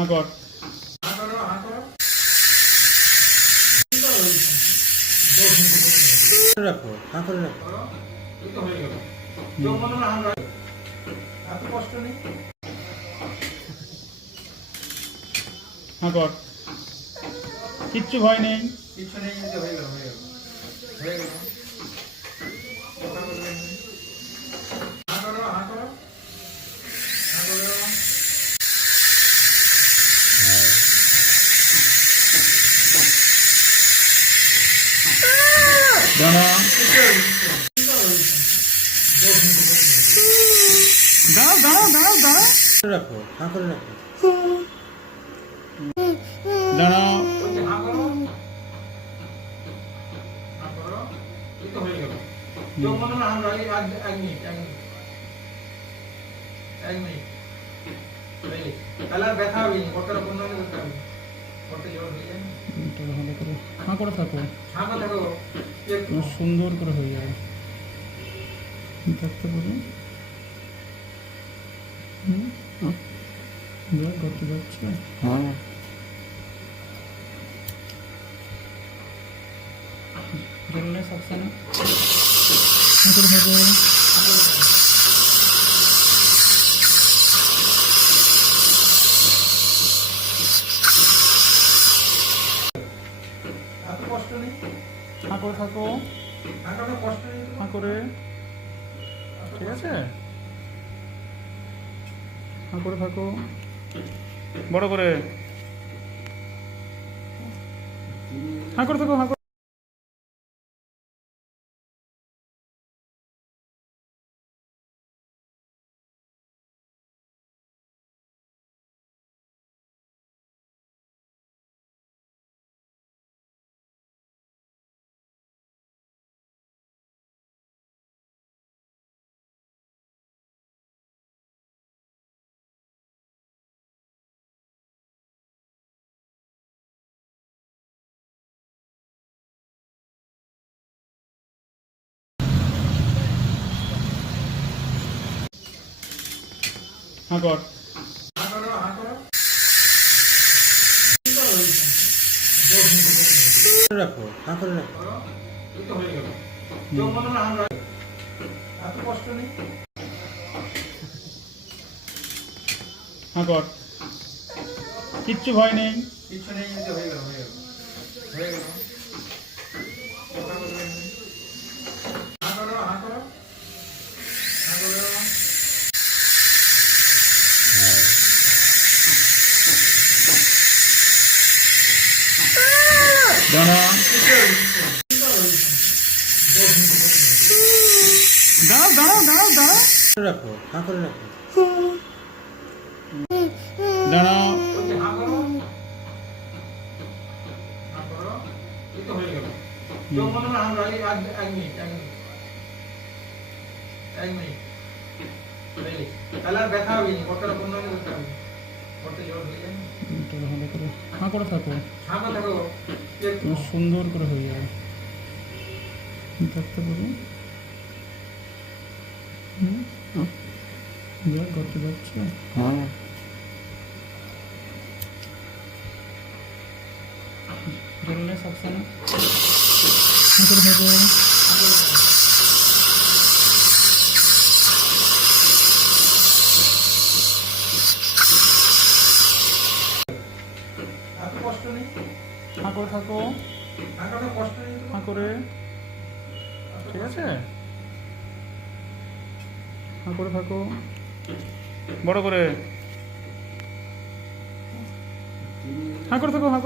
হাঁ কর। রাখো, হাঁ করে রাখো। হাঁ কর। কিচ্ছু ভয় নেই। দাঁড়া দাঁড়াও দাঁড়াও দাঁড়াও দাঁড়াও রাখো, হাঁ করে রাখো। দাঁড়াও। হাঁ করে থাকো, সুন্দর করে হয়ে যাবে। দেখতে পারো করতে যাচ্ছে। হ্যাঁ, জন্য সবসময় হাঁ করে থাকো। হাঁ করে থাকো, হাঁ করে। ঠিক আছে, হাঁ করে থাকো বড় করে। হাঁ করে থাকো, হাঁ করে। হাঁ কর। রাখো, হাঁ করে রাখো। হাঁ কর। কিচ্ছু ভয় নেই। দাঁড়া দাঁড়াও দাঁড়াও দাঁড়াও দাঁড়াও রাখো, হাঁ করে রাখো। দাঁড়াও। হাঁ করে থাকো, সুন্দর করে হয়ে যাবে। দেখতে পারো করতে যাচ্ছে। হ্যাঁ, জন্য সবসময় হাঁ করে থাকো। হাঁ করে থাকো, হাঁ করে। ঠিক আছে, হাঁ করে থাকো বড় করে। হাঁ করে থাকো, হাঁ।